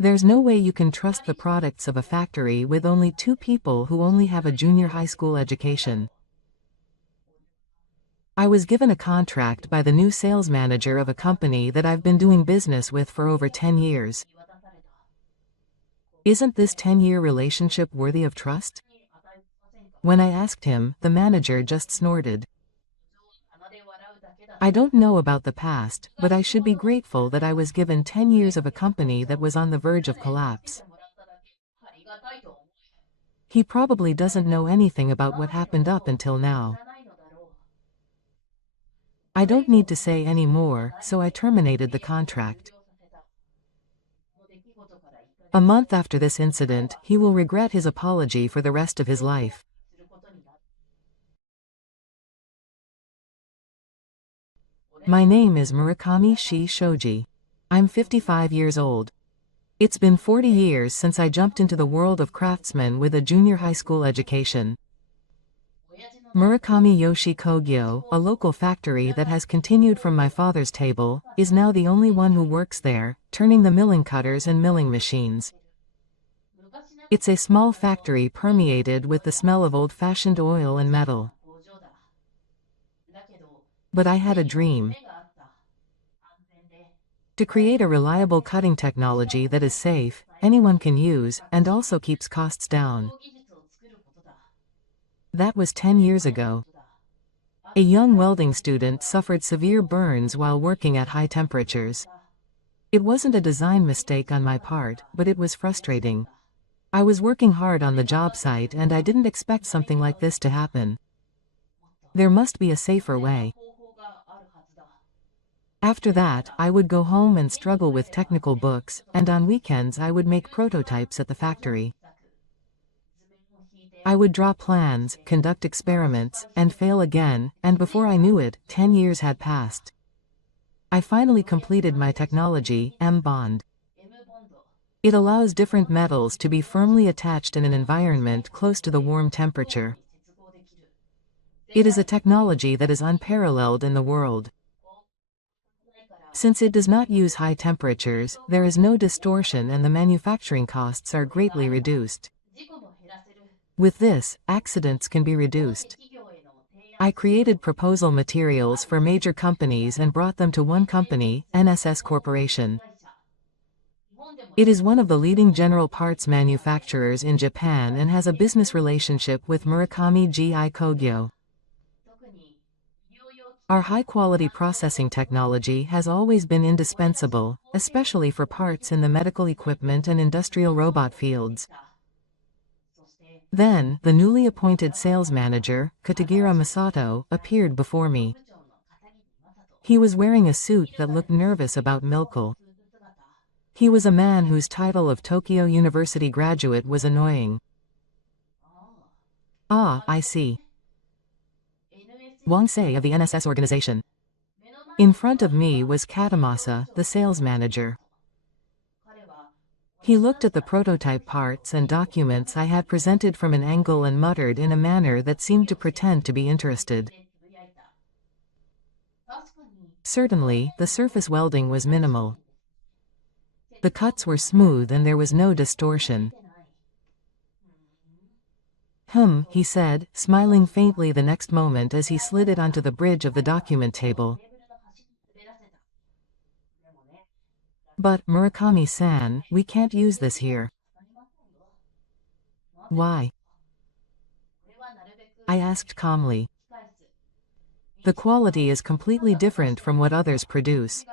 There's no way you can trust the products of a factory with only two people who only have a junior high school education. I was given a contract by the new sales manager of a company that I've been doing business with for over 10 years. Isn't this 10-year relationship worthy of trust? When I asked him, the manager just snorted. I don't know about the past, but I should be grateful that I was given 10 years of a company that was on the verge of collapse. He probably doesn't know anything about what happened up until now. I don't need to say any more, so I terminated the contract. A month after this incident, he will regret his apology for the rest of his life. My name is Murakami Shoji. I'm 55 years old. It's been 40 years since I jumped into the world of craftsmen with a junior high school education. Murakami Yoshi Kogyo, a local factory that has continued from my father's table, is now the only one who works there, turning the milling cutters and milling machines. It's a small factory permeated with the smell of old-fashioned oil and metal. But I had a dream. To create a reliable cutting technology that is safe, anyone can use, and also keeps costs down. That was 10 years ago. A young welding student suffered severe burns while working at high temperatures. It wasn't a design mistake on my part, but it was frustrating. I was working hard on the job site and I didn't expect something like this to happen. There must be a safer way. After that, I would go home and struggle with technical books, and on weekends I would make prototypes at the factory. I would draw plans, conduct experiments, and fail again, and before I knew it, 10 years had passed. I finally completed my technology, M-bond. It allows different metals to be firmly attached in an environment close to the warm temperature. It is a technology that is unparalleled in the world. Since it does not use high temperatures, there is no distortion and the manufacturing costs are greatly reduced. With this, accidents can be reduced. I created proposal materials for major companies and brought them to one company, NSS Corporation. It is one of the leading general parts manufacturers in Japan and has a business relationship with Murakami G.I. Kogyo. Our high-quality processing technology has always been indispensable, especially for parts in the medical equipment and industrial robot fields. Then, the newly appointed sales manager, Katagira Masato, appeared before me. He was wearing a suit that looked nervous about Milko. He was a man whose title of Tokyo University graduate was annoying. Ah, I see. Wangsei of the NSS organization. In front of me was Katamasa, the sales manager. He looked at the prototype parts and documents I had presented from an angle and muttered in a manner that seemed to pretend to be interested. Certainly, the surface welding was minimal. The cuts were smooth and there was no distortion. He said, smiling faintly the next moment as he slid it onto the bridge of the document table. But, Murakami-san, we can't use this here. Why? I asked calmly. The quality is completely different from what others produce.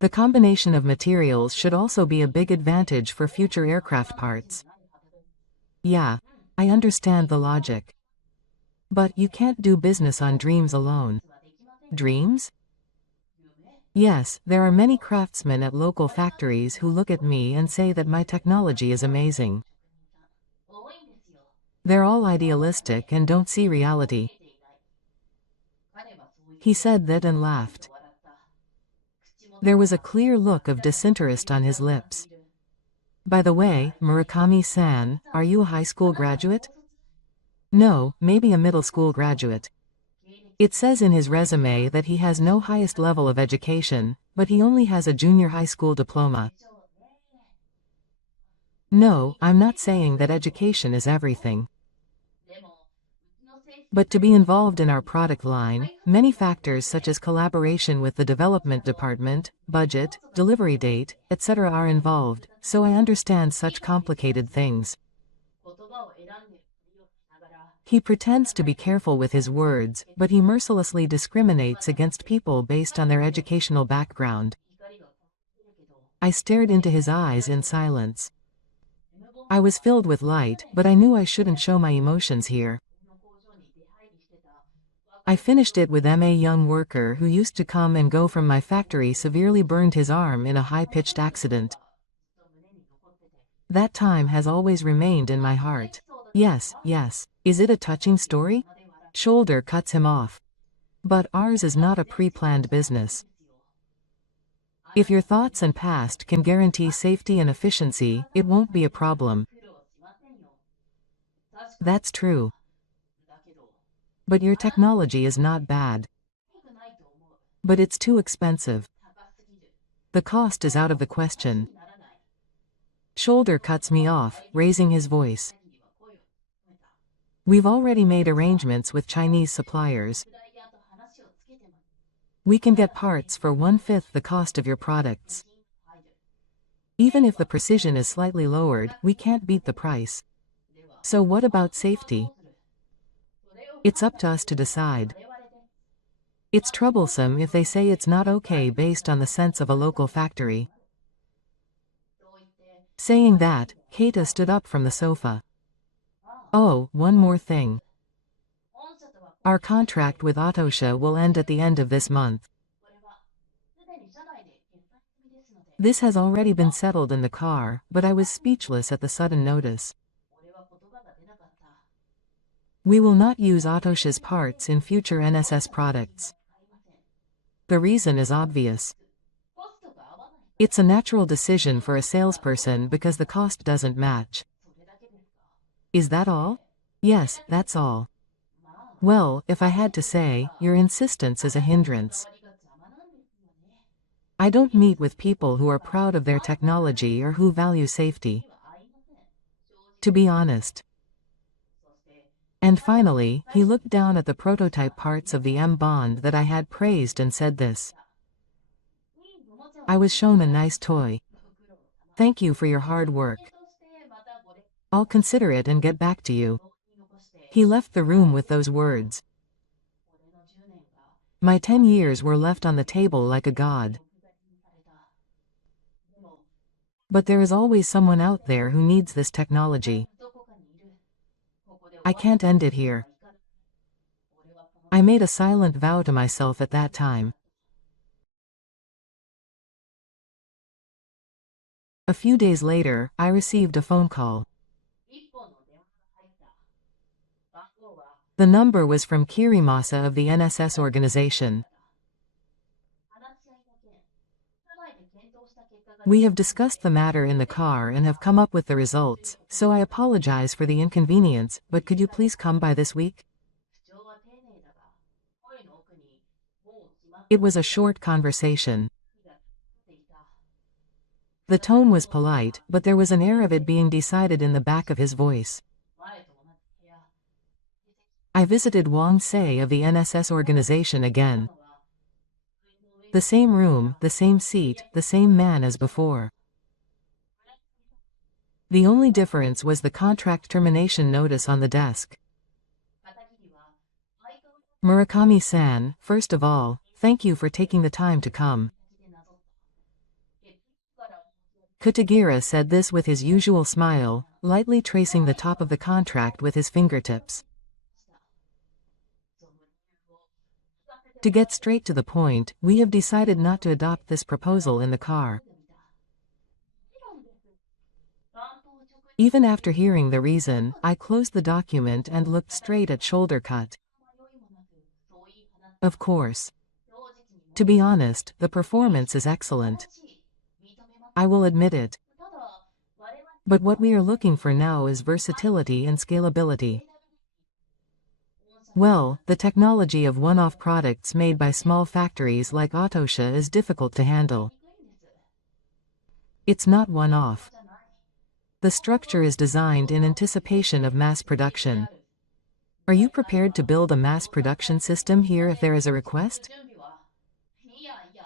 The combination of materials should also be a big advantage for future aircraft parts. Yeah, I understand the logic. But you can't do business on dreams alone. Dreams? Yes, there are many craftsmen at local factories who look at me and say that my technology is amazing. They're all idealistic and don't see reality. He said that and laughed. There was a clear look of disinterest on his lips. By the way, Murakami-san, are you a high school graduate? No, maybe a middle school graduate. It says in his resume that he has no highest level of education, but he only has a junior high school diploma. No, I'm not saying that education is everything. But to be involved in our product line, many factors such as collaboration with the development department, budget, delivery date, etc. are involved, so I understand such complicated things. He pretends to be careful with his words, but he mercilessly discriminates against people based on their educational background. I stared into his eyes in silence. I was filled with light, but I knew I shouldn't show my emotions here. I finished it with a young worker who used to come and go from my factory severely burned his arm in a high-pitched accident. That time has always remained in my heart. Yes, yes. Is it a touching story? Shoulder cuts him off. But ours is not a pre-planned business. If your thoughts and past can guarantee safety and efficiency, it won't be a problem. That's true. But your technology is not bad. But it's too expensive. The cost is out of the question. Shoulder cuts me off, raising his voice. We've already made arrangements with Chinese suppliers. We can get parts for 1/5 the cost of your products. Even if the precision is slightly lowered, we can't beat the price. So what about safety? It's up to us to decide. It's troublesome if they say it's not okay based on the sense of a local factory. Saying that, Keita stood up from the sofa. Oh, one more thing. Our contract with Autosha will end at the end of this month. This has already been settled in the car, but I was speechless at the sudden notice. We will not use Autosha's parts in future NSS products. The reason is obvious. It's a natural decision for a salesperson because the cost doesn't match. Is that all? Yes, that's all. Well, if I had to say, your insistence is a hindrance. I don't meet with people who are proud of their technology or who value safety. To be honest. And finally, he looked down at the prototype parts of the M-Bond that I had praised and said this. I was shown a nice toy. Thank you for your hard work. I'll consider it and get back to you. He left the room with those words. My 10 years were left on the table like a god. But there is always someone out there who needs this technology. I can't end it here. I made a silent vow to myself at that time. A few days later, I received a phone call. The number was from Kirimasa of the NSS organization. We have discussed the matter in the car and have come up with the results, so I apologize for the inconvenience, but could you please come by this week? It was a short conversation. The tone was polite, but there was an air of it being decided in the back of his voice. I visited Wang Sei of the NSS organization again. The same room, the same seat, the same man as before. The only difference was the contract termination notice on the desk. Murakami-san, first of all, thank you for taking the time to come. Kutagira said this with his usual smile, lightly tracing the top of the contract with his fingertips. To get straight to the point, we have decided not to adopt this proposal in the car. Even after hearing the reason, I closed the document and looked straight at Shoulder Cut. Of course. To be honest, the performance is excellent. I will admit it. But what we are looking for now is versatility and scalability. Well, the technology of one-off products made by small factories like Autosha is difficult to handle. It's not one-off. The structure is designed in anticipation of mass production. Are you prepared to build a mass production system here if there is a request?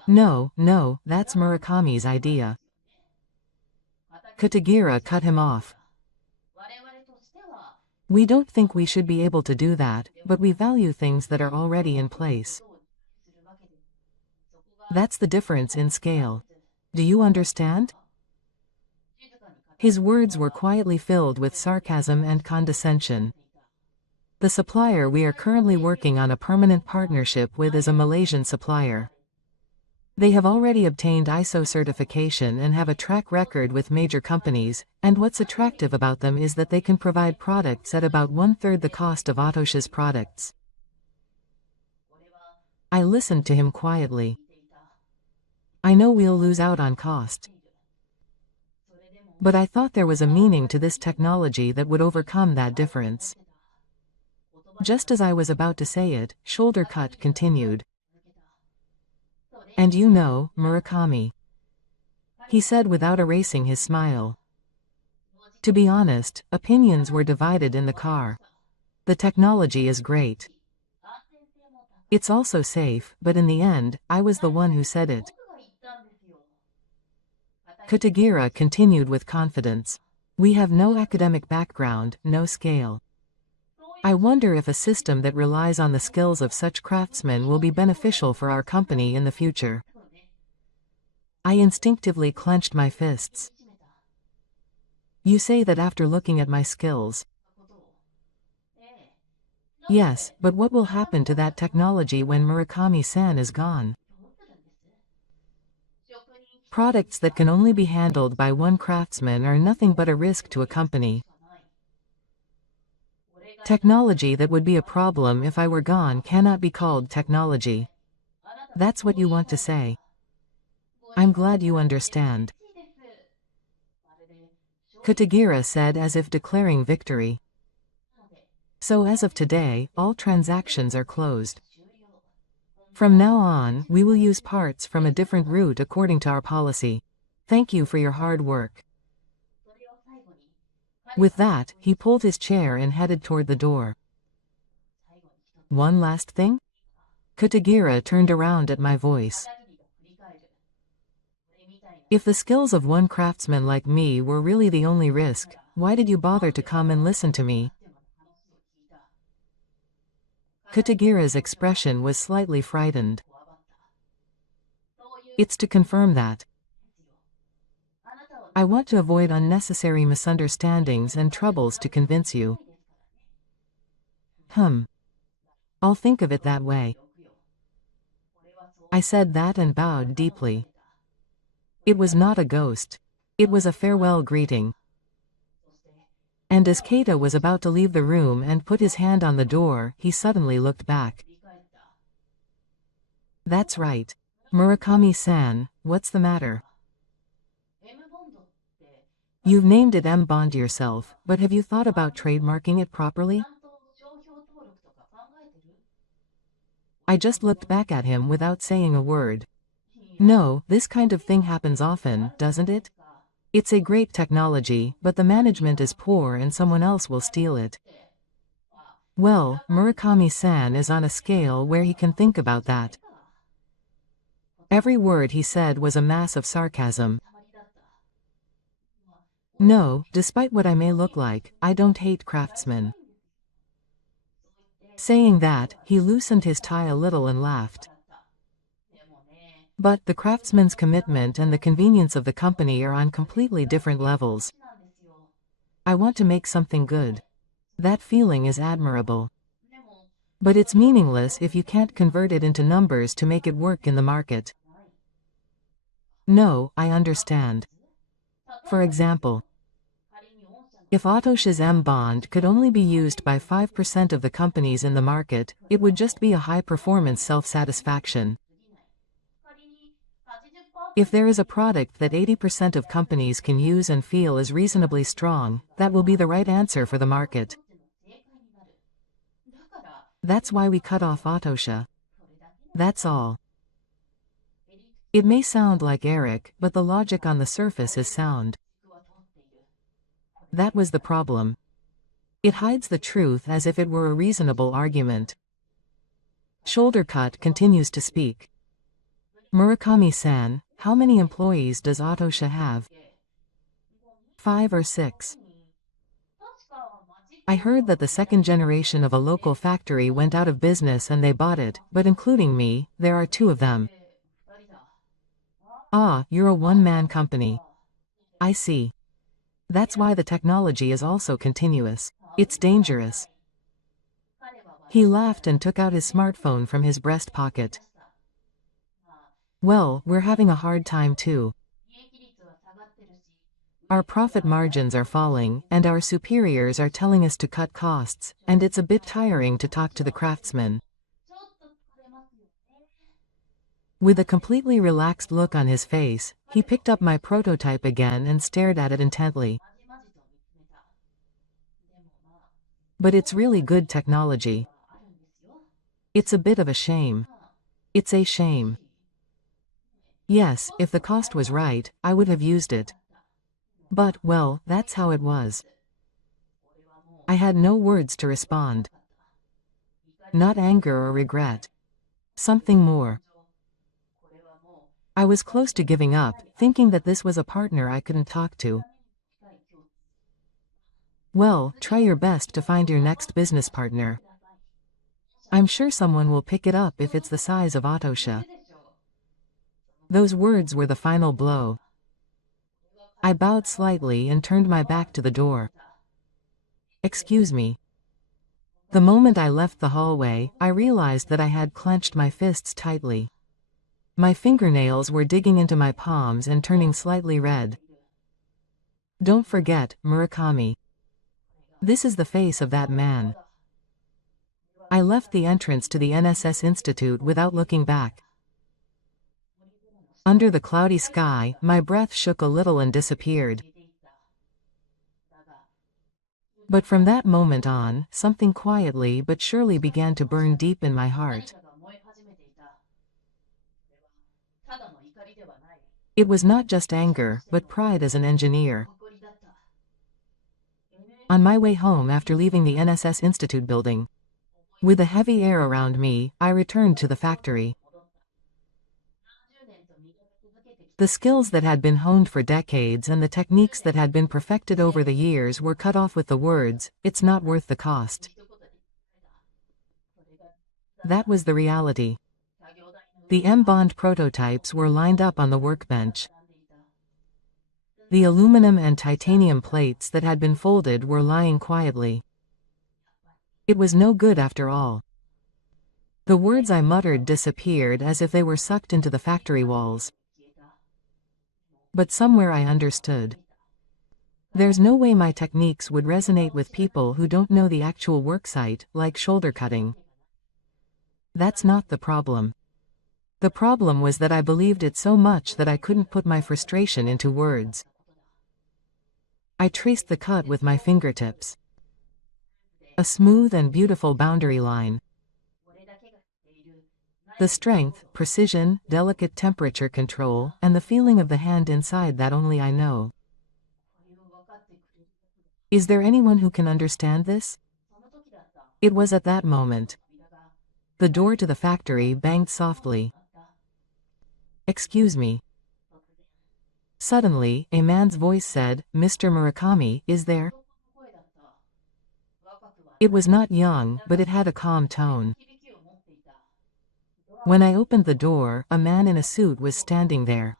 No, that's Murakami's idea. Katagira cut him off. We don't think we should be able to do that, but we value things that are already in place. That's the difference in scale. Do you understand? His words were quietly filled with sarcasm and condescension. The supplier we are currently working on a permanent partnership with is a Malaysian supplier. They have already obtained ISO certification and have a track record with major companies, and what's attractive about them is that they can provide products at about 1/3 the cost of Atosha's products. I listened to him quietly. I know we'll lose out on cost. But I thought there was a meaning to this technology that would overcome that difference. Just as I was about to say it, Shoulder Cut continued. And you know, Murakami, he said without erasing his smile. To be honest, opinions were divided in the car. The technology is great. It's also safe, but in the end, I was the one who said it. Katagira continued with confidence. We have no academic background, no scale. I wonder if a system that relies on the skills of such craftsmen will be beneficial for our company in the future. I instinctively clenched my fists. You say that after looking at my skills. Yes, but what will happen to that technology when Murakami-san is gone? Products that can only be handled by one craftsman are nothing but a risk to a company. Technology that would be a problem if I were gone cannot be called technology. That's what you want to say. I'm glad you understand. Katagira said as if declaring victory. So as of today, all transactions are closed. From now on, we will use parts from a different route according to our policy. Thank you for your hard work. With that, he pulled his chair and headed toward the door. One last thing? Katagira turned around at my voice. If the skills of one craftsman like me were really the only risk, why did you bother to come and listen to me? Katagira's expression was slightly frightened. It's to confirm that. I want to avoid unnecessary misunderstandings and troubles to convince you. I'll think of it that way. I said that and bowed deeply. It was not a ghost. It was a farewell greeting. And as Keita was about to leave the room and put his hand on the door, he suddenly looked back. That's right. Murakami-san, what's the matter? You've named it M-Bond yourself, but have you thought about trademarking it properly? I just looked back at him without saying a word. No, this kind of thing happens often, doesn't it? It's a great technology, but the management is poor and someone else will steal it. Well, Murakami-san is on a scale where he can think about that. Every word he said was a mass of sarcasm. No, despite what I may look like, I don't hate craftsmen. Saying that, he loosened his tie a little and laughed. But the craftsman's commitment and the convenience of the company are on completely different levels. I want to make something good. That feeling is admirable. But it's meaningless if you can't convert it into numbers to make it work in the market. No, I understand. For example, if Atosha's M-Bond could only be used by 5% of the companies in the market, it would just be a high-performance self-satisfaction. If there is a product that 80% of companies can use and feel is reasonably strong, that will be the right answer for the market. That's why we cut off Atosha. That's all. It may sound like Eric, but the logic on the surface is sound. That was the problem. It hides the truth as if it were a reasonable argument. Shoulder cut continues to speak. Murakami-san, how many employees does Autosha have? 5 or 6. I heard that the second generation of a local factory went out of business and they bought it, but including me, there are 2 of them. Ah, you're a one-man company. I see. That's why the technology is also continuous. It's dangerous. He laughed and took out his smartphone from his breast pocket. Well, we're having a hard time too. Our profit margins are falling, and our superiors are telling us to cut costs, and it's a bit tiring to talk to the craftsmen. With a completely relaxed look on his face, he picked up my prototype again and stared at it intently. But it's really good technology. It's a bit of a shame. It's a shame. Yes, if the cost was right, I would have used it. But, well, that's how it was. I had no words to respond. Not anger or regret. Something more. I was close to giving up, thinking that this was a partner I couldn't talk to. Well, try your best to find your next business partner. I'm sure someone will pick it up if it's the size of Autosha. Those words were the final blow. I bowed slightly and turned my back to the door. Excuse me. The moment I left the hallway, I realized that I had clenched my fists tightly. My fingernails were digging into my palms and turning slightly red. Don't forget, Murakami. This is the face of that man. I left the entrance to the NSS Institute without looking back. Under the cloudy sky, my breath shook a little and disappeared. But from that moment on, something quietly but surely began to burn deep in my heart. It was not just anger, but pride as an engineer. On my way home after leaving the NSS Institute building, with a heavy air around me, I returned to the factory. The skills that had been honed for decades and the techniques that had been perfected over the years were cut off with the words, "It's not worth the cost." That was the reality. The M-bond prototypes were lined up on the workbench. The aluminum and titanium plates that had been folded were lying quietly. It was no good after all. The words I muttered disappeared as if they were sucked into the factory walls. But somewhere I understood. There's no way my techniques would resonate with people who don't know the actual worksite, like shoulder cutting. That's not the problem. The problem was that I believed it so much that I couldn't put my frustration into words. I traced the cut with my fingertips. A smooth and beautiful boundary line. The strength, precision, delicate temperature control, and the feeling of the hand inside that only I know. Is there anyone who can understand this? It was at that moment. The door to the factory banged softly. Excuse me. Suddenly, a man's voice said, "Mr. Murakami, is there?" It was not young, but it had a calm tone. When I opened the door, a man in a suit was standing there.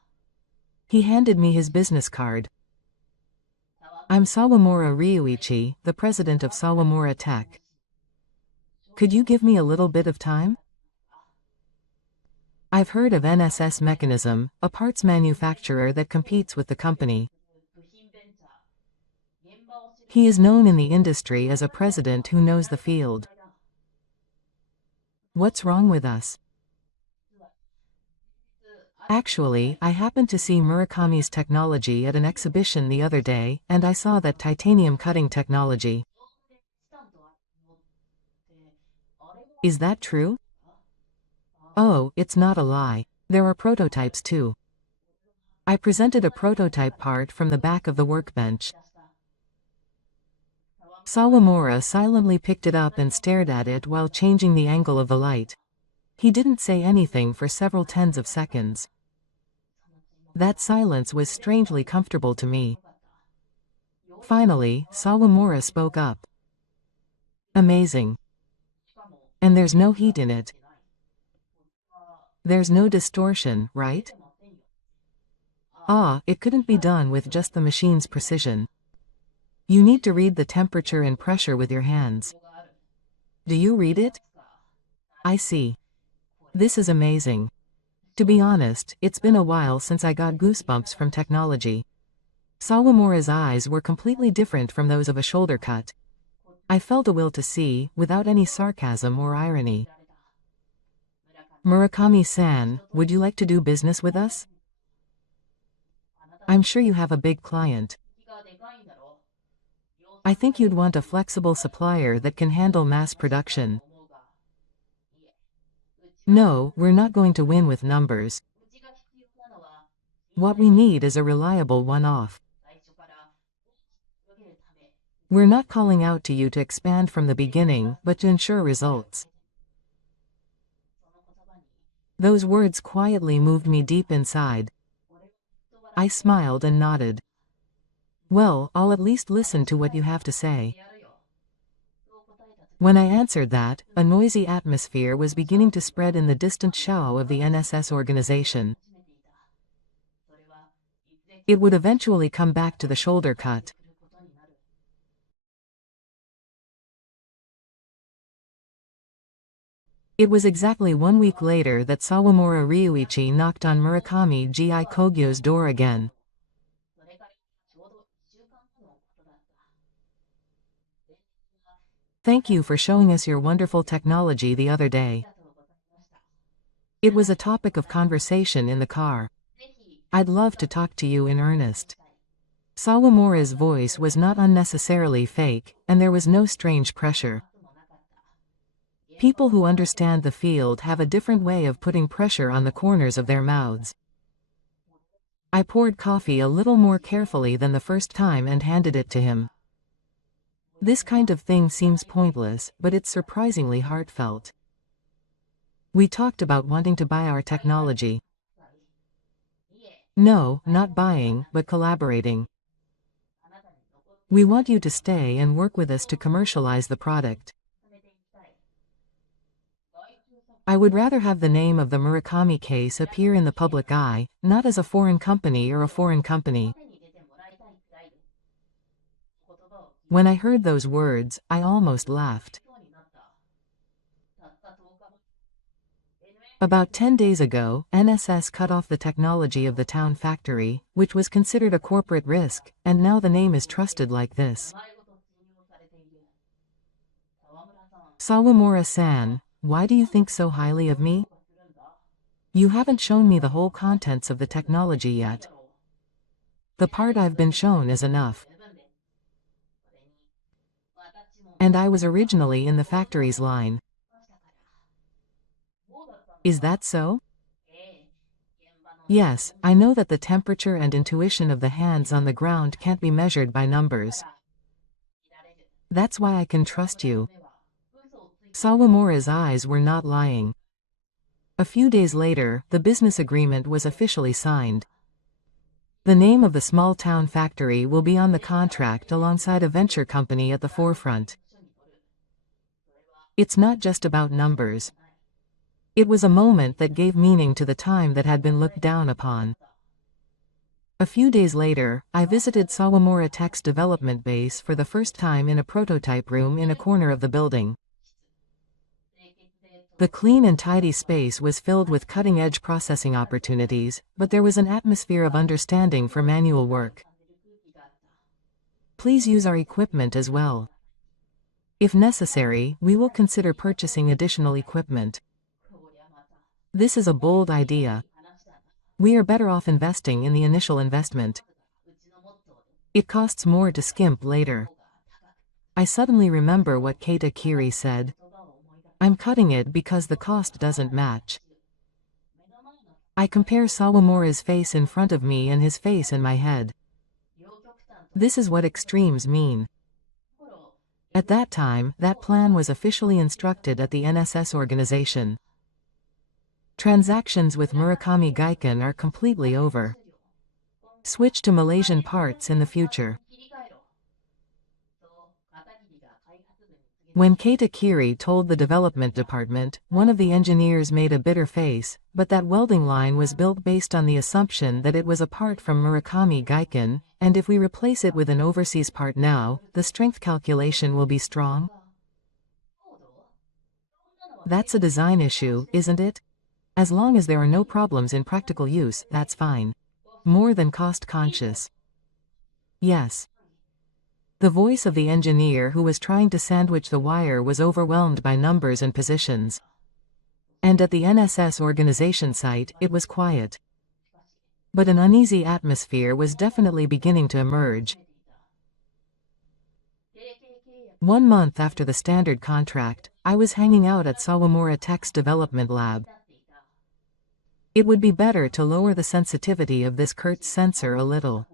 He handed me his business card. I'm Sawamura Ryuichi, the president of Sawamura Tech. Could you give me a little bit of time? I've heard of NSS Mechanism, a parts manufacturer that competes with the company. He is known in the industry as a president who knows the field. What's wrong with us? Actually, I happened to see Murakami's technology at an exhibition the other day, and I saw that titanium cutting technology. Is that true? Oh, it's not a lie. There are prototypes too. I presented a prototype part from the back of the workbench. Sawamura silently picked it up and stared at it while changing the angle of the light. He didn't say anything for several tens of seconds. That silence was strangely comfortable to me. Finally, Sawamura spoke up. Amazing. And there's no heat in it. There's no distortion, right? Ah, it couldn't be done with just the machine's precision. You need to read the temperature and pressure with your hands. Do you read it? I see. This is amazing. To be honest, it's been a while since I got goosebumps from technology. Sawamura's eyes were completely different from those of a shoulder cut. I felt a will to see, without any sarcasm or irony. Murakami-san, would you like to do business with us? I'm sure you have a big client. I think you'd want a flexible supplier that can handle mass production. No, we're not going to win with numbers. What we need is a reliable one-off. We're not calling out to you to expand from the beginning, but to ensure results. Those words quietly moved me deep inside. I smiled and nodded. Well, I'll at least listen to what you have to say. When I answered that, a noisy atmosphere was beginning to spread in the distant shadow of the NSS organization. It would eventually come back to the shoulder cut. It was exactly 1 week later that Sawamura Ryuichi knocked on Murakami Gi Kogyo's door again. Thank you for showing us your wonderful technology the other day. It was a topic of conversation in the car. I'd love to talk to you in earnest. Sawamura's voice was not unnecessarily fake, and there was no strange pressure. People who understand the field have a different way of putting pressure on the corners of their mouths. I poured coffee a little more carefully than the first time and handed it to him. This kind of thing seems pointless, but it's surprisingly heartfelt. We talked about wanting to buy our technology. No, not buying, but collaborating. We want you to stay and work with us to commercialize the product. I would rather have the name of the Murakami case appear in the public eye, not as a foreign company or a foreign company. When I heard those words, I almost laughed. About 10 days ago, NSS cut off the technology of the town factory, which was considered a corporate risk, and now the name is trusted like this. Sawamura-san, why do you think so highly of me? You haven't shown me the whole contents of the technology yet. The part I've been shown is enough. And I was originally in the factory's line. Is that so? Yes, I know that the temperature and intuition of the hands on the ground can't be measured by numbers. That's why I can trust you. Sawamura's eyes were not lying. A few days later, the business agreement was officially signed. The name of the small town factory will be on the contract alongside a venture company at the forefront. It's not just about numbers. It was a moment that gave meaning to the time that had been looked down upon. A few days later, I visited Sawamura Tech's development base for the first time in a prototype room in a corner of the building. The clean and tidy space was filled with cutting-edge processing opportunities, but there was an atmosphere of understanding for manual work. Please use our equipment as well. If necessary, we will consider purchasing additional equipment. This is a bold idea. We are better off investing in the initial investment. It costs more to skimp later. I suddenly remember what Keita Kiri said. I'm cutting it because the cost doesn't match. I compare Sawamura's face in front of me and his face in my head. This is what extremes mean. At that time, that plan was officially instructed at the NSS organization. Transactions with Murakami Gaiken are completely over. Switch to Malaysian parts in the future. When Keita Kiri told the development department, one of the engineers made a bitter face, but that welding line was built based on the assumption that it was a part from Murakami Gaiken, and if we replace it with an overseas part now, the strength calculation will be strong. That's a design issue, isn't it? As long as there are no problems in practical use, that's fine. More than cost-conscious. Yes. The voice of the engineer who was trying to sandwich the wire was overwhelmed by numbers and positions. And at the NSS organization site, it was quiet. But an uneasy atmosphere was definitely beginning to emerge. 1 month after the standard contract, I was hanging out at Sawamura Tech's development lab. It would be better to lower the sensitivity of this Kurtz sensor a little.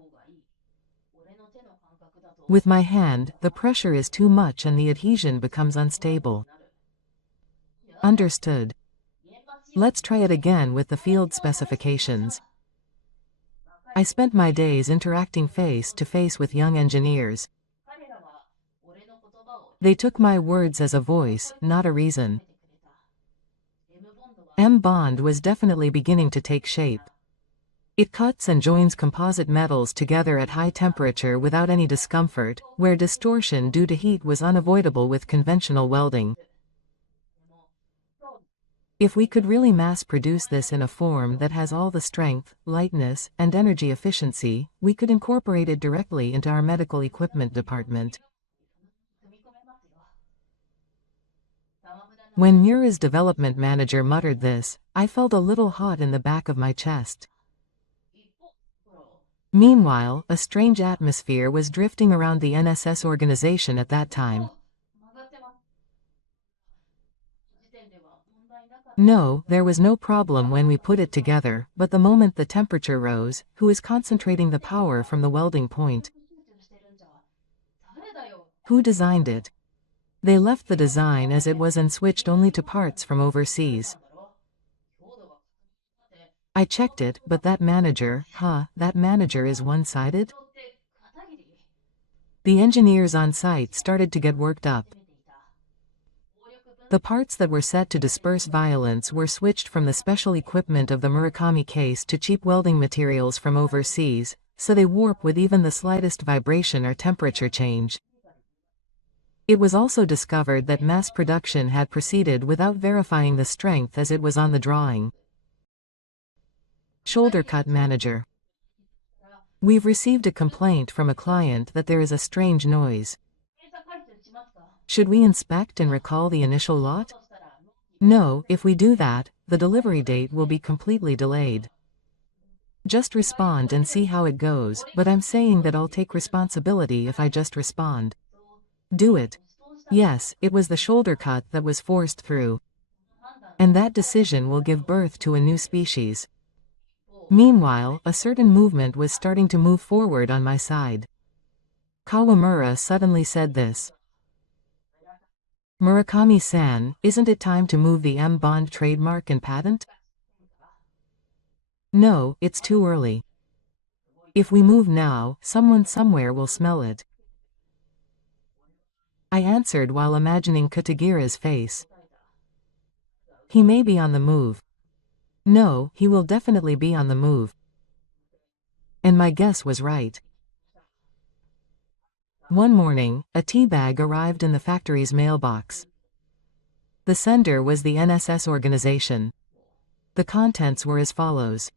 With my hand, the pressure is too much and the adhesion becomes unstable. Understood. Let's try it again with the field specifications. I spent my days interacting face to face with young engineers. They took my words as a voice, not a reason. M-bond was definitely beginning to take shape. It cuts and joins composite metals together at high temperature without any discomfort, where distortion due to heat was unavoidable with conventional welding. If we could really mass-produce this in a form that has all the strength, lightness, and energy efficiency, we could incorporate it directly into our medical equipment department. When Mura's development manager muttered this, I felt a little hot in the back of my chest. Meanwhile, a strange atmosphere was drifting around the NSS organization at that time. No, there was no problem when we put it together, but the moment the temperature rose, who is concentrating the power from the welding point? Who designed it? They left the design as it was and switched only to parts from overseas. I checked it, but that manager is one-sided? The engineers on site started to get worked up. The parts that were set to disperse violence were switched from the special equipment of the Murakami case to cheap welding materials from overseas, so they warp with even the slightest vibration or temperature change. It was also discovered that mass production had proceeded without verifying the strength as it was on the drawing. Shoulder cut manager. We've received a complaint from a client that there is a strange noise. Should we inspect and recall the initial lot? No, if we do that, the delivery date will be completely delayed. Just respond and see how it goes, but I'm saying that I'll take responsibility if I just respond. Do it. Yes, it was the shoulder cut that was forced through. And that decision will give birth to a new species. Meanwhile, a certain movement was starting to move forward on my side. Kawamura suddenly said this. Murakami-san, isn't it time to move the M-bond trademark and patent? No, it's too early. If we move now, someone somewhere will smell it. I answered while imagining Katagira's face. He may be on the move. No, he will definitely be on the move. And my guess was right. One morning, a tea bag arrived in the factory's mailbox. The sender was the NSS organization. The contents were as follows.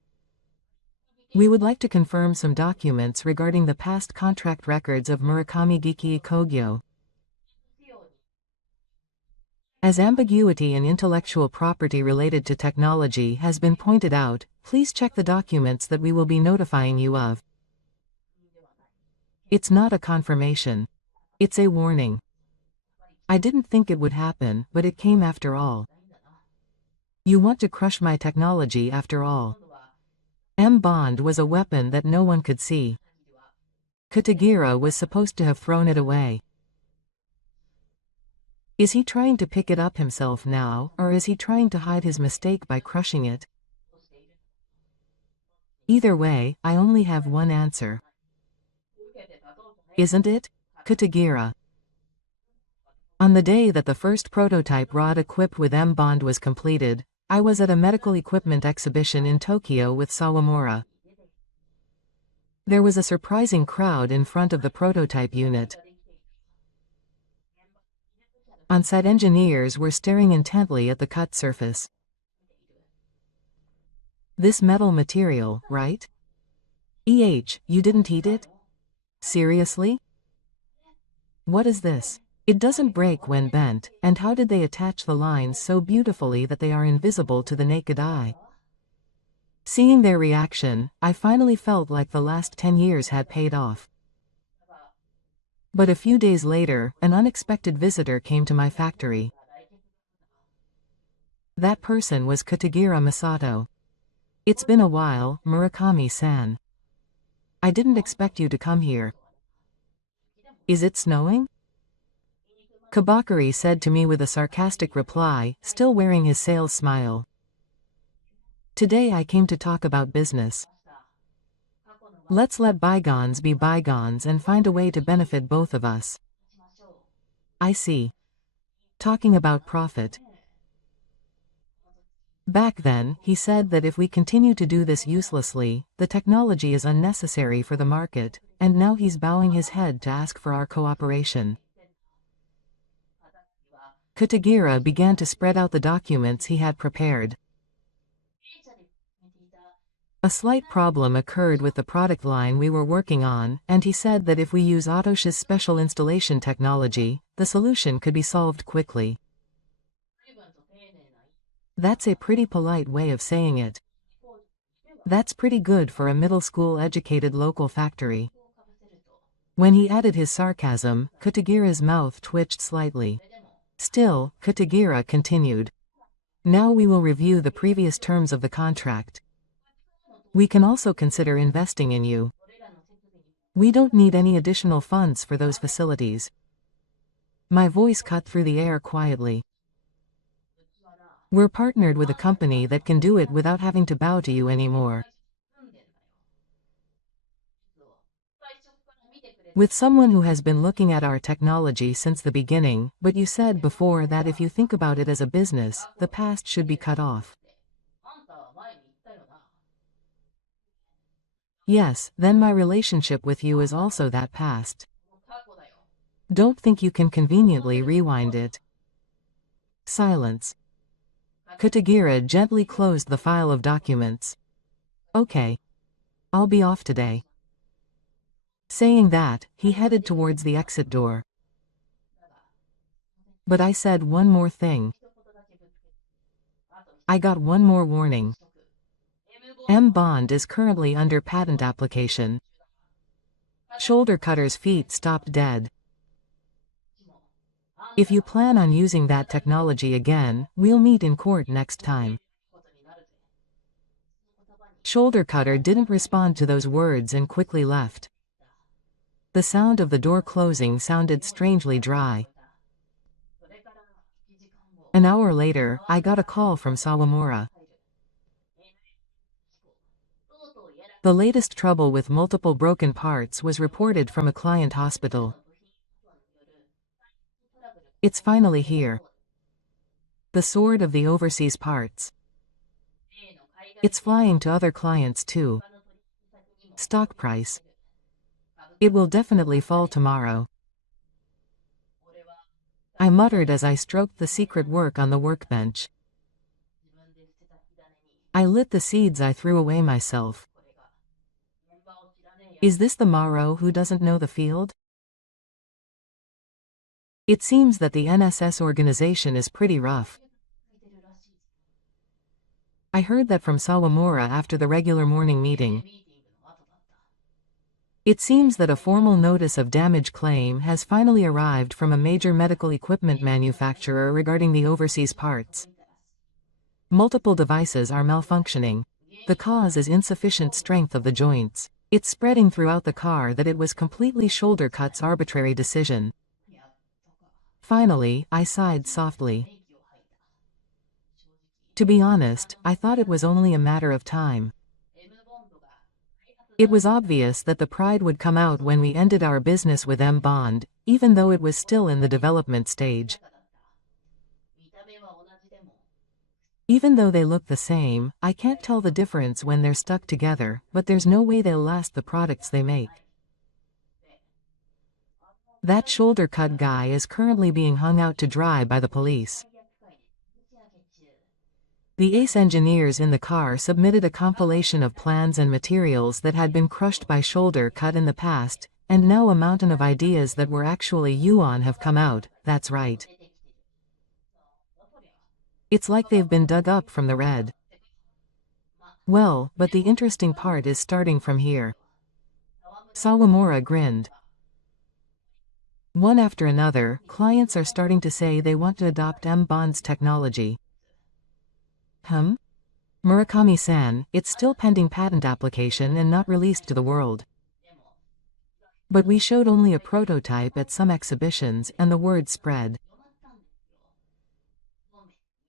We would like to confirm some documents regarding the past contract records of Murakami Giki Kogyo. As ambiguity in intellectual property related to technology has been pointed out, please check the documents that we will be notifying you of. It's not a confirmation. It's a warning. I didn't think it would happen, but it came after all. You want to crush my technology after all. M-bond was a weapon that no one could see. Katagira was supposed to have thrown it away. Is he trying to pick it up himself now, or is he trying to hide his mistake by crushing it? Either way, I only have one answer. Isn't it? Kutagira. On the day that the first prototype rod equipped with M-bond was completed, I was at a medical equipment exhibition in Tokyo with Sawamura. There was a surprising crowd in front of the prototype unit. On-site engineers were staring intently at the cut surface. This metal material, right? You didn't heat it? Seriously? What is this? It doesn't break when bent, and how did they attach the lines so beautifully that they are invisible to the naked eye? Seeing their reaction, I finally felt like the last 10 years had paid off. But a few days later, an unexpected visitor came to my factory. That person was Kutagira Masato. It's been a while, Murakami-san. I didn't expect you to come here. Is it snowing? Kabakari said to me with a sarcastic reply, still wearing his sales smile. Today I came to talk about business. Let's let bygones be bygones and find a way to benefit both of us. I see. Talking about profit. Back then, he said that if we continue to do this uselessly, the technology is unnecessary for the market, and now he's bowing his head to ask for our cooperation. Kutagira began to spread out the documents he had prepared. A slight problem occurred with the product line we were working on, and he said that if we use Otoshi's special installation technology, the solution could be solved quickly. That's a pretty polite way of saying it. That's pretty good for a middle school educated local factory. When he added his sarcasm, Kutagira's mouth twitched slightly. Still, Kutagira continued. Now we will review the previous terms of the contract. We can also consider investing in you. We don't need any additional funds for those facilities. My voice cut through the air quietly. We're partnered with a company that can do it without having to bow to you anymore. With someone who has been looking at our technology since the beginning, but you said before that if you think about it as a business, the past should be cut off. Yes, then my relationship with you is also that past. Don't think you can conveniently rewind it. Silence. Kutagira gently closed the file of documents. Okay. I'll be off today. Saying that, he headed towards the exit door. But I said one more thing. I got one more warning. M-bond is currently under patent application. Shoulder cutter's feet stopped dead. If you plan on using that technology again, we'll meet in court next time. Shoulder cutter didn't respond to those words and quickly left. The sound of the door closing sounded strangely dry. An hour later, I got a call from Sawamura. The latest trouble with multiple broken parts was reported from a client hospital. It's finally here. The sword of the overseas parts. It's flying to other clients too. Stock price. It will definitely fall tomorrow. I muttered as I stroked the secret work on the workbench. I lit the seeds I threw away myself. Is this the Maro who doesn't know the field? It seems that the NSS organization is pretty rough. I heard that from Sawamura after the regular morning meeting. It seems that a formal notice of damage claim has finally arrived from a major medical equipment manufacturer regarding the overseas parts. Multiple devices are malfunctioning. The cause is insufficient strength of the joints. It's spreading throughout the car that it was completely shoulder cut's arbitrary decision. Finally, I sighed softly. To be honest, I thought it was only a matter of time. It was obvious that the pride would come out when we ended our business with M Bond, even though it was still in the development stage. Even though they look the same, I can't tell the difference when they're stuck together, but there's no way they'll last the products they make. That shoulder cut guy is currently being hung out to dry by the police. The ACE engineers in the car submitted a compilation of plans and materials that had been crushed by shoulder cut in the past, and now a mountain of ideas that were actually Yuan have come out. That's right. It's like they've been dug up from the red. Well, but the interesting part is starting from here. Sawamura grinned. One after another, clients are starting to say they want to adopt M Bond's technology. Murakami-san, it's still pending patent application and not released to the world. But we showed only a prototype at some exhibitions, and the word spread.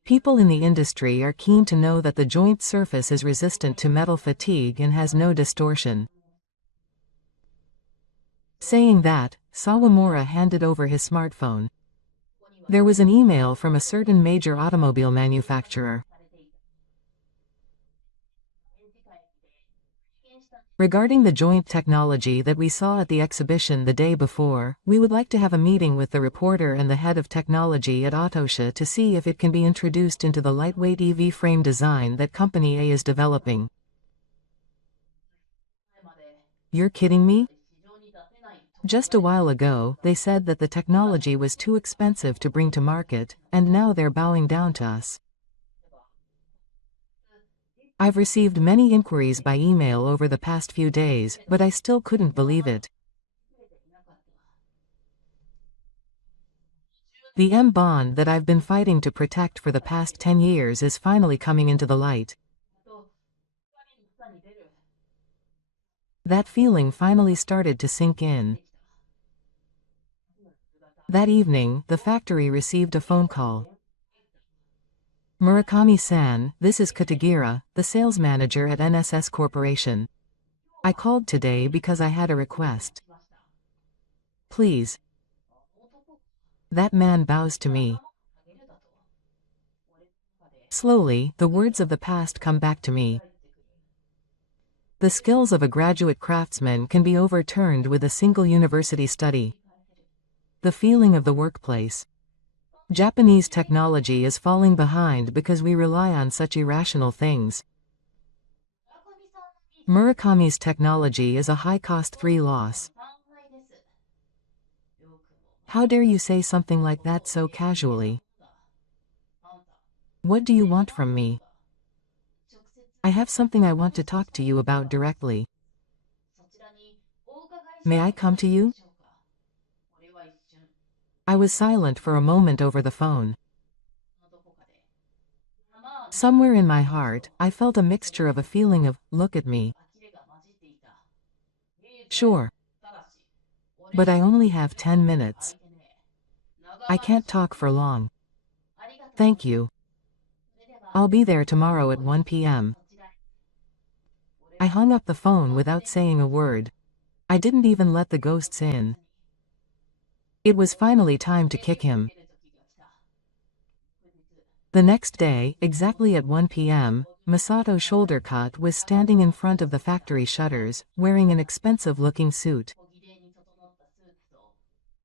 People in the industry are keen to know that the joint surface is resistant to metal fatigue and has no distortion. Saying that, Sawamura handed over his smartphone. There was an email from a certain major automobile manufacturer. Regarding the joint technology that we saw at the exhibition the day before, we would like to have a meeting with the reporter and the head of technology at Autosha to see if it can be introduced into the lightweight EV frame design that Company A is developing. You're kidding me? Just a while ago, they said that the technology was too expensive to bring to market, and now they're bowing down to us. I've received many inquiries by email over the past few days, but I still couldn't believe it. The M Bond that I've been fighting to protect for the past 10 years is finally coming into the light. That feeling finally started to sink in. That evening, the factory received a phone call. Murakami-san, this is Katagira, the sales manager at NSS Corporation. I called today because I had a request. Please. That man bows to me. Slowly, the words of the past come back to me. The skills of a graduate craftsman can be overturned with a single university study. The feeling of the workplace. Japanese technology is falling behind because we rely on such irrational things. Murakami's technology is a high-cost 3 loss. How dare you say something like that so casually? What do you want from me? I have something I want to talk to you about directly. May I come to you? I was silent for a moment over the phone. Somewhere in my heart, I felt a mixture of a feeling of, look at me. Sure. But I only have 10 minutes. I can't talk for long. Thank you. I'll be there tomorrow at 1 p.m. I hung up the phone without saying a word. I didn't even let the ghosts in. It was finally time to kick him. The next day, exactly at 1 p.m., Masato Shouldercut was standing in front of the factory shutters, wearing an expensive-looking suit.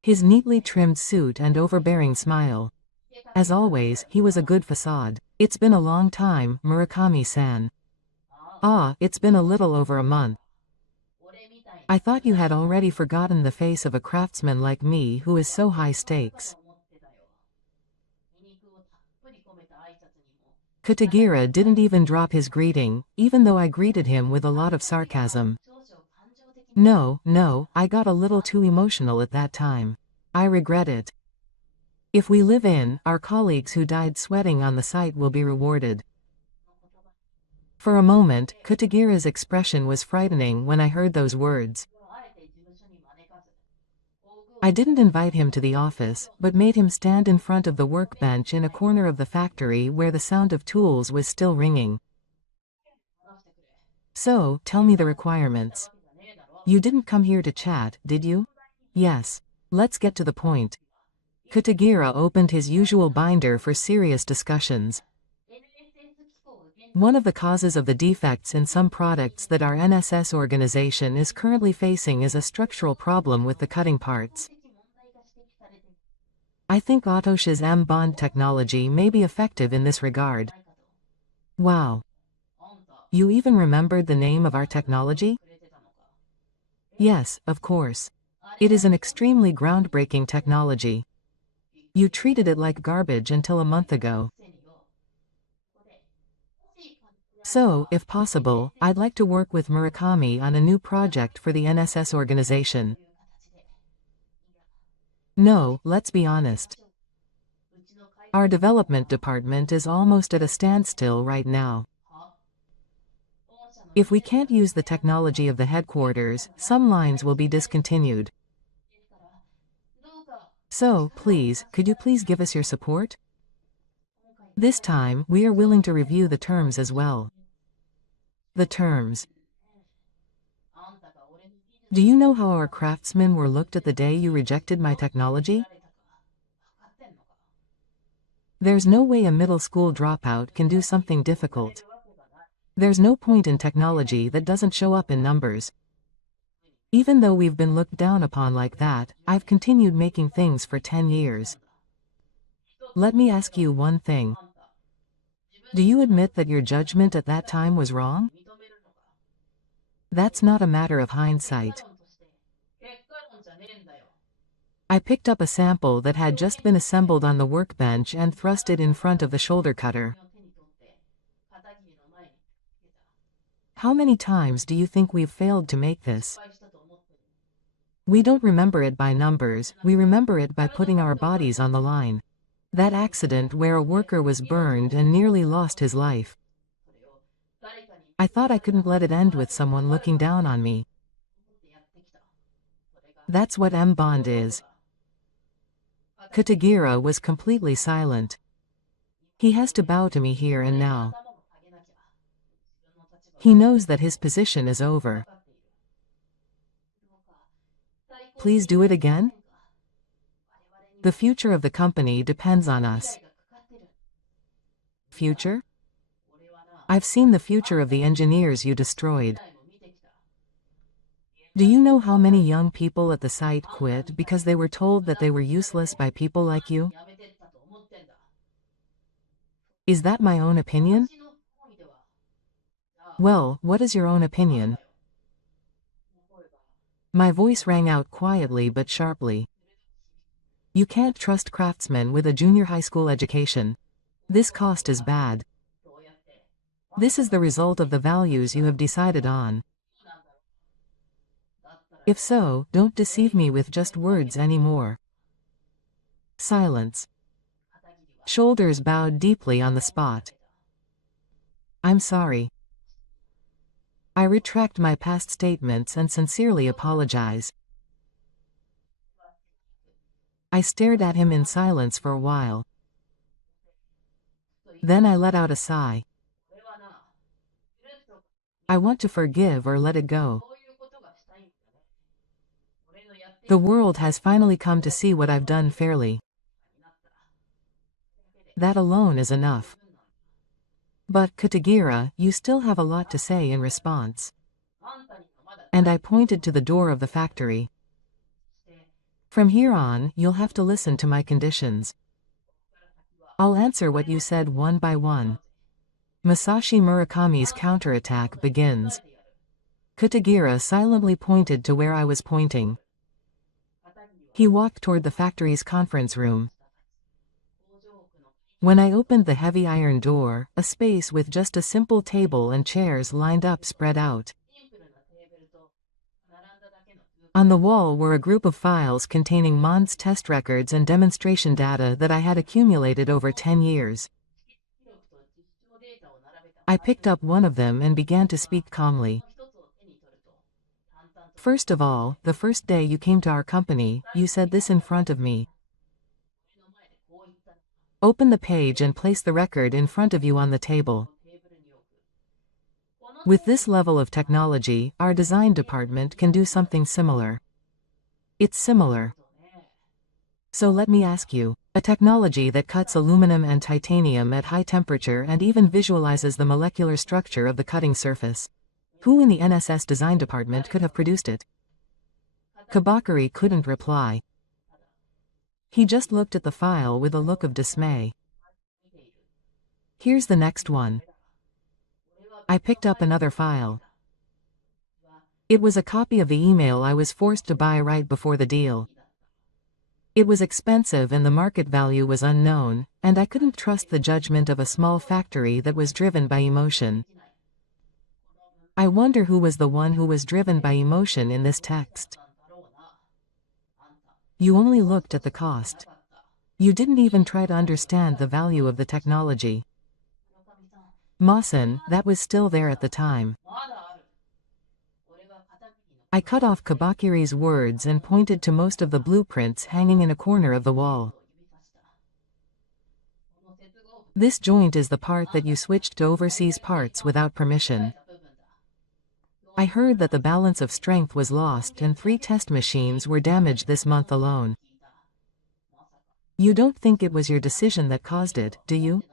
His neatly trimmed suit and overbearing smile. As always, he was a good facade. It's been a long time, Murakami-san. Ah, it's been a little over a month. I thought you had already forgotten the face of a craftsman like me who is so high stakes. Katagira didn't even drop his greeting, even though I greeted him with a lot of sarcasm. No, I got a little too emotional at that time. I regret it. If we live in, our colleagues who died sweating on the site will be rewarded. For a moment, Katagira's expression was frightening when I heard those words. I didn't invite him to the office, but made him stand in front of the workbench in a corner of the factory where the sound of tools was still ringing. So, tell me the requirements. You didn't come here to chat, did you? Yes. Let's get to the point. Kutagira opened his usual binder for serious discussions. One of the causes of the defects in some products that our NSS organization is currently facing is a structural problem with the cutting parts. I think Autosh's M-bond technology may be effective in this regard. Wow. You even remembered the name of our technology? Yes, of course. It is an extremely groundbreaking technology. You treated it like garbage until a month ago. So, if possible, I'd like to work with Murakami on a new project for the NSS organization. No, let's be honest. Our development department is almost at a standstill right now. If we can't use the technology of the headquarters, some lines will be discontinued. So, please, could you please give us your support? This time, we are willing to review the terms as well. The terms. Do you know how our craftsmen were looked at the day you rejected my technology? There's no way a middle school dropout can do something difficult. There's no point in technology that doesn't show up in numbers. Even though we've been looked down upon like that, I've continued making things for 10 years. Let me ask you one thing. Do you admit that your judgment at that time was wrong? That's not a matter of hindsight. I picked up a sample that had just been assembled on the workbench and thrust it in front of the shoulder cutter. How many times do you think we've failed to make this? We don't remember it by numbers, we remember it by putting our bodies on the line. That accident where a worker was burned and nearly lost his life. I thought I couldn't let it end with someone looking down on me. That's what M-bond is. Kutagira was completely silent. He has to bow to me here and now. He knows that his position is over. Please do it again? The future of the company depends on us. Future? I've seen the future of the engineers you destroyed. Do you know how many young people at the site quit because they were told that they were useless by people like you? Is that my own opinion? Well, what is your own opinion? My voice rang out quietly but sharply. You can't trust craftsmen with a junior high school education. This cost is bad. This is the result of the values you have decided on. If so, don't deceive me with just words anymore. Silence. Shoulders bowed deeply on the spot. I'm sorry. I retract my past statements and sincerely apologize. I stared at him in silence for a while. Then I let out a sigh. I want to forgive or let it go. The world has finally come to see what I've done fairly. That alone is enough. But, Kutagira, you still have a lot to say in response. And I pointed to the door of the factory. From here on, you'll have to listen to my conditions. I'll answer what you said one by one. Masashi Murakami's counterattack begins. Kutagira silently pointed to where I was pointing. He walked toward the factory's conference room. When I opened the heavy iron door, a space with just a simple table and chairs lined up spread out. On the wall were a group of files containing Mond's test records and demonstration data that I had accumulated over 10 years. I picked up one of them and began to speak calmly. First of all, the first day you came to our company, you said this in front of me. Open the page and place the record in front of you on the table. With this level of technology, our design department can do something similar. It's similar. So let me ask you, a technology that cuts aluminum and titanium at high temperature and even visualizes the molecular structure of the cutting surface. Who in the NSS design department could have produced it? Kabakari couldn't reply. He just looked at the file with a look of dismay. Here's the next one. I picked up another file. It was a copy of the email I was forced to buy right before the deal. It was expensive and the market value was unknown, and I couldn't trust the judgment of a small factory that was driven by emotion. I wonder who was the one who was driven by emotion in this text. You only looked at the cost. You didn't even try to understand the value of the technology. Masan, that was still there at the time. I cut off Kabakiri's words and pointed to most of the blueprints hanging in a corner of the wall. This joint is the part that you switched to overseas parts without permission. I heard that the balance of strength was lost and 3 test machines were damaged this month alone. You don't think it was your decision that caused it, do you?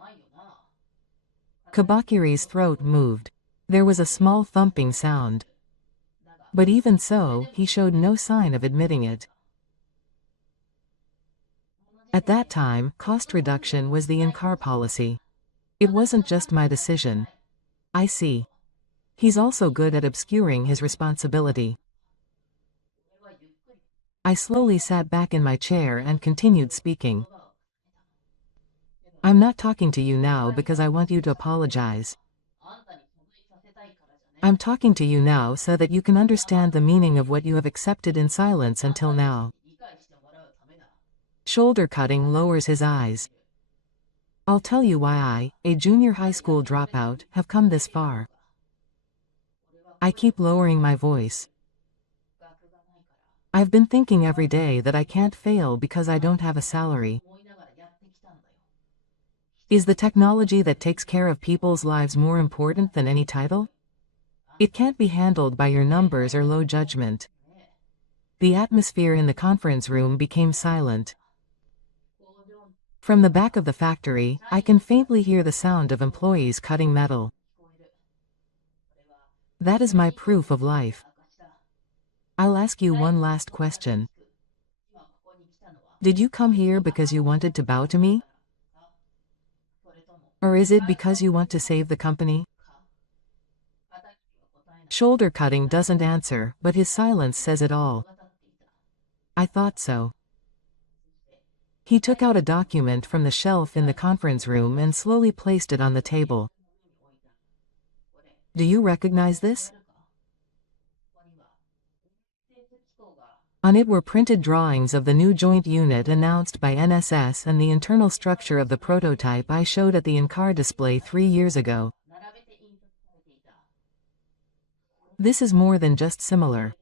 Kabakiri's throat moved. There was a small thumping sound. But even so, he showed no sign of admitting it. At that time, cost reduction was the in-car policy. It wasn't just my decision. I see. He's also good at obscuring his responsibility. I slowly sat back in my chair and continued speaking. I'm not talking to you now because I want you to apologize. I'm talking to you now so that you can understand the meaning of what you have accepted in silence until now. Shoulder cutting lowers his eyes. I'll tell you why I, a junior high school dropout, have come this far. I keep lowering my voice. I've been thinking every day that I can't fail because I don't have a salary. Is the technology that takes care of people's lives more important than any title? It can't be handled by your numbers or low judgment. The atmosphere in the conference room became silent. From the back of the factory, I can faintly hear the sound of employees cutting metal. That is my proof of life. I'll ask you one last question. Did you come here because you wanted to bow to me? Or is it because you want to save the company? Shoulder cutting doesn't answer, but his silence says it all. I thought so. He took out a document from the shelf in the conference room and slowly placed it on the table. Do you recognize this? On it were printed drawings of the new joint unit announced by NSS and the internal structure of the prototype I showed at the in-car display 3 years ago. This is more than just similar.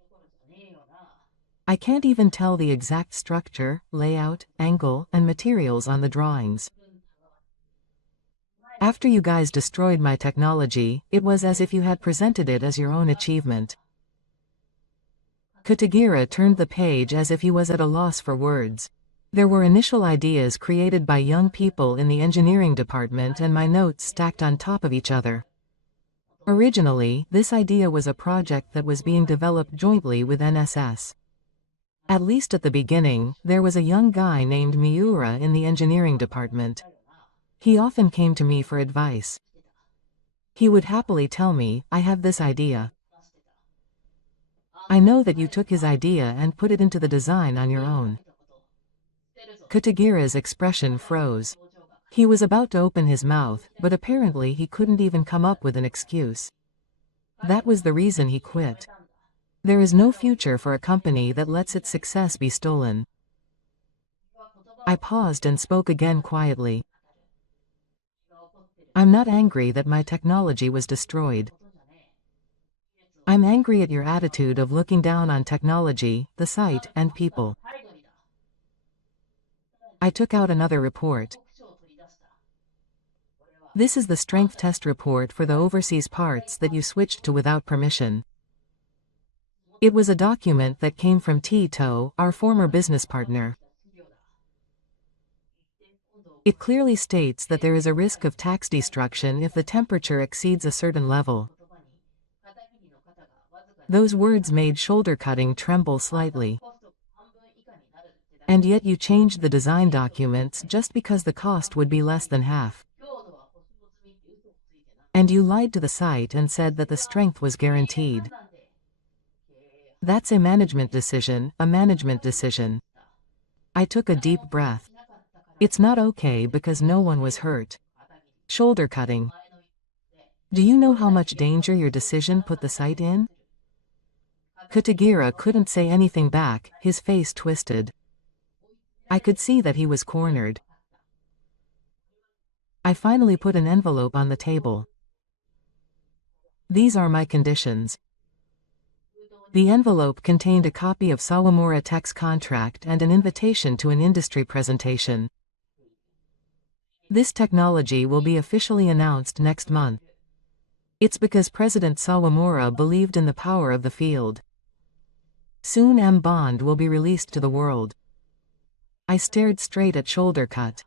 I can't even tell the exact structure, layout, angle, and materials on the drawings. After you guys destroyed my technology, it was as if you had presented it as your own achievement. Katagira turned the page as if he was at a loss for words. There were initial ideas created by young people in the engineering department and my notes stacked on top of each other. Originally, this idea was a project that was being developed jointly with NSS. At least at the beginning, there was a young guy named Miura in the engineering department. He often came to me for advice. He would happily tell me, I have this idea. I know that you took his idea and put it into the design on your own. Katagira's expression froze. He was about to open his mouth, but apparently he couldn't even come up with an excuse. That was the reason he quit. There is no future for a company that lets its success be stolen. I paused and spoke again quietly. I'm not angry that my technology was destroyed. I'm angry at your attitude of looking down on technology, the site, and people. I took out another report. This is the strength test report for the overseas parts that you switched to without permission. It was a document that came from Tito, our former business partner. It clearly states that there is a risk of tax destruction if the temperature exceeds a certain level. Those words made shoulder cutting tremble slightly. And yet you changed the design documents just because the cost would be less than half. And you lied to the site and said that the strength was guaranteed. That's a management decision, a management decision. I took a deep breath. It's not okay because no one was hurt. Shoulder cutting. Do you know how much danger your decision put the site in? Kutagira couldn't say anything back, his face twisted. I could see that he was cornered. I finally put an envelope on the table. These are my conditions. The envelope contained a copy of Sawamura Tech's contract and an invitation to an industry presentation. This technology will be officially announced next month. It's because President Sawamura believed in the power of the field. Soon M-Bond will be released to the world. I stared straight at Shoulder Cut.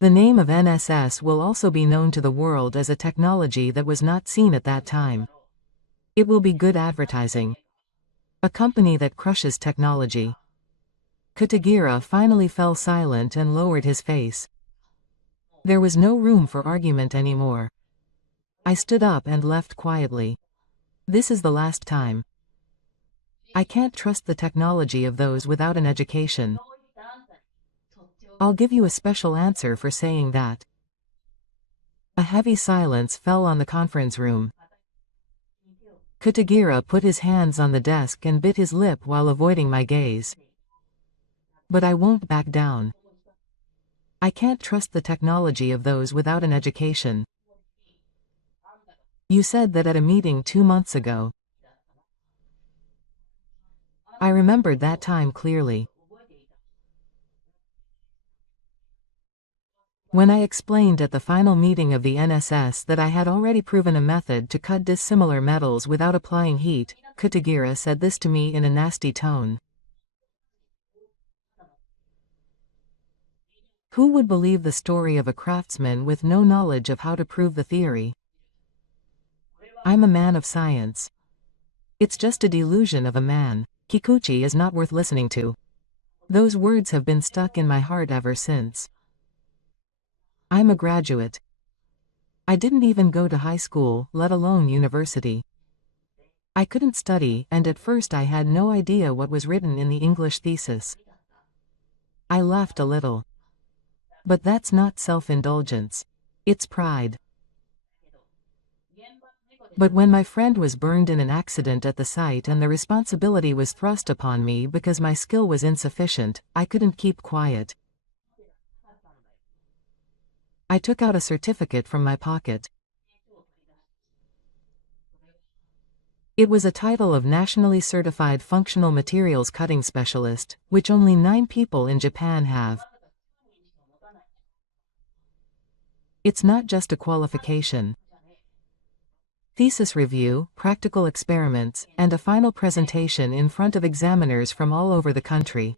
The name of NSS will also be known to the world as a technology that was not seen at that time. It will be good advertising. A company that crushes technology. Kutagira finally fell silent and lowered his face. There was no room for argument anymore. I stood up and left quietly. This is the last time. I can't trust the technology of those without an education. I'll give you a special answer for saying that. A heavy silence fell on the conference room. Kutagira put his hands on the desk and bit his lip while avoiding my gaze. But I won't back down. I can't trust the technology of those without an education. You said that at a meeting 2 months ago. I remembered that time clearly. When I explained at the final meeting of the NSS that I had already proven a method to cut dissimilar metals without applying heat, Kutagira said this to me in a nasty tone. Who would believe the story of a craftsman with no knowledge of how to prove the theory? I'm a man of science. It's just a delusion of a man. Kikuchi is not worth listening to. Those words have been stuck in my heart ever since. I'm a graduate. I didn't even go to high school, let alone university. I couldn't study, and at first I had no idea what was written in the English thesis. I laughed a little. But that's not self-indulgence. It's pride. But when my friend was burned in an accident at the site and the responsibility was thrust upon me because my skill was insufficient, I couldn't keep quiet. I took out a certificate from my pocket. It was a title of Nationally Certified Functional Materials Cutting Specialist, which only 9 people in Japan have. It's not just a qualification. Thesis review, practical experiments, and a final presentation in front of examiners from all over the country.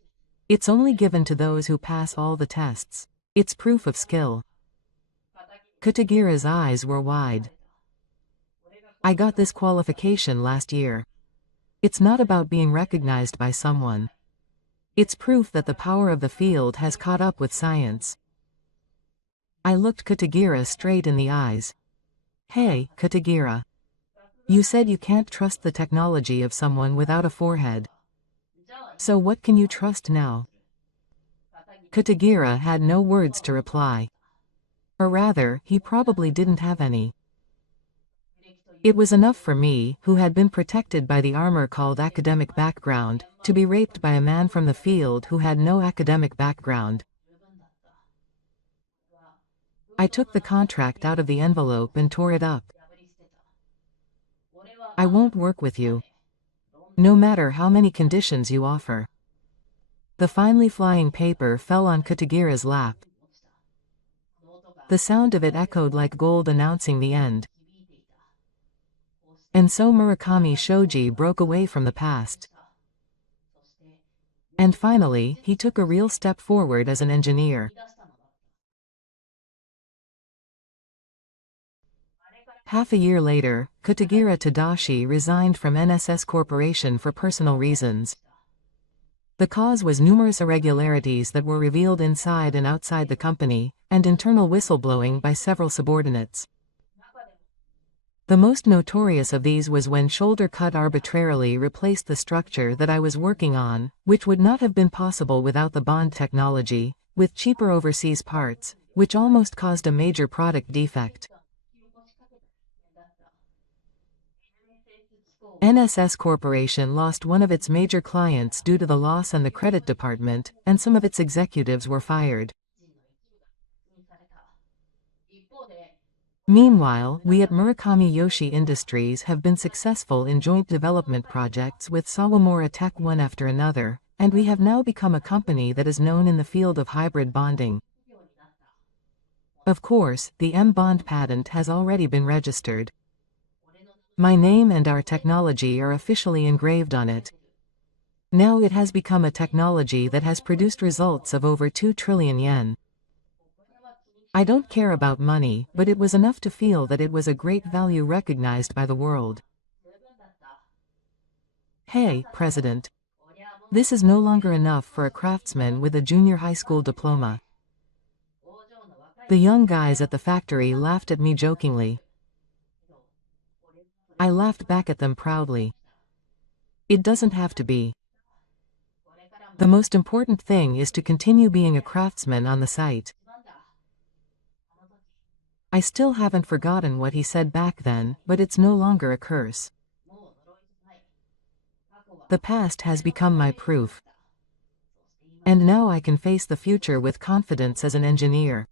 It's only given to those who pass all the tests. It's proof of skill. Kutagira's eyes were wide. I got this qualification last year. It's not about being recognized by someone. It's proof that the power of the field has caught up with science. I looked Kutagira straight in the eyes. Hey, Kutagira. You said you can't trust the technology of someone without a forehead. So what can you trust now? Kutagira had no words to reply. Or rather, he probably didn't have any. It was enough for me, who had been protected by the armor called academic background, to be raped by a man from the field who had no academic background. I took the contract out of the envelope and tore it up. I won't work with you. No matter how many conditions you offer. The finely flying paper fell on Katagira's lap. The sound of it echoed like gold announcing the end. And so Murakami Shoji broke away from the past. And finally, he took a real step forward as an engineer. Half a year later, Kutagira Tadashi resigned from NSS Corporation for personal reasons. The cause was numerous irregularities that were revealed inside and outside the company, and internal whistleblowing by several subordinates. The most notorious of these was when Shoulder Cut arbitrarily replaced the structure that I was working on, which would not have been possible without the bond technology, with cheaper overseas parts, which almost caused a major product defect. NSS Corporation lost one of its major clients due to the loss in the credit department, and some of its executives were fired. Meanwhile, we at Murakami Yoshi Industries have been successful in joint development projects with Sawamura Tech one after another, and we have now become a company that is known in the field of hybrid bonding. Of course, the M-bond patent has already been registered. My name and our technology are officially engraved on it. Now it has become a technology that has produced results of over 2 trillion yen. I don't care about money, but it was enough to feel that it was a great value recognized by the world. Hey, President. This is no longer enough for a craftsman with a junior high school diploma. The young guys at the factory laughed at me jokingly. I laughed back at them proudly. It doesn't have to be. The most important thing is to continue being a craftsman on the site. I still haven't forgotten what he said back then, but it's no longer a curse. The past has become my proof. And now I can face the future with confidence as an engineer.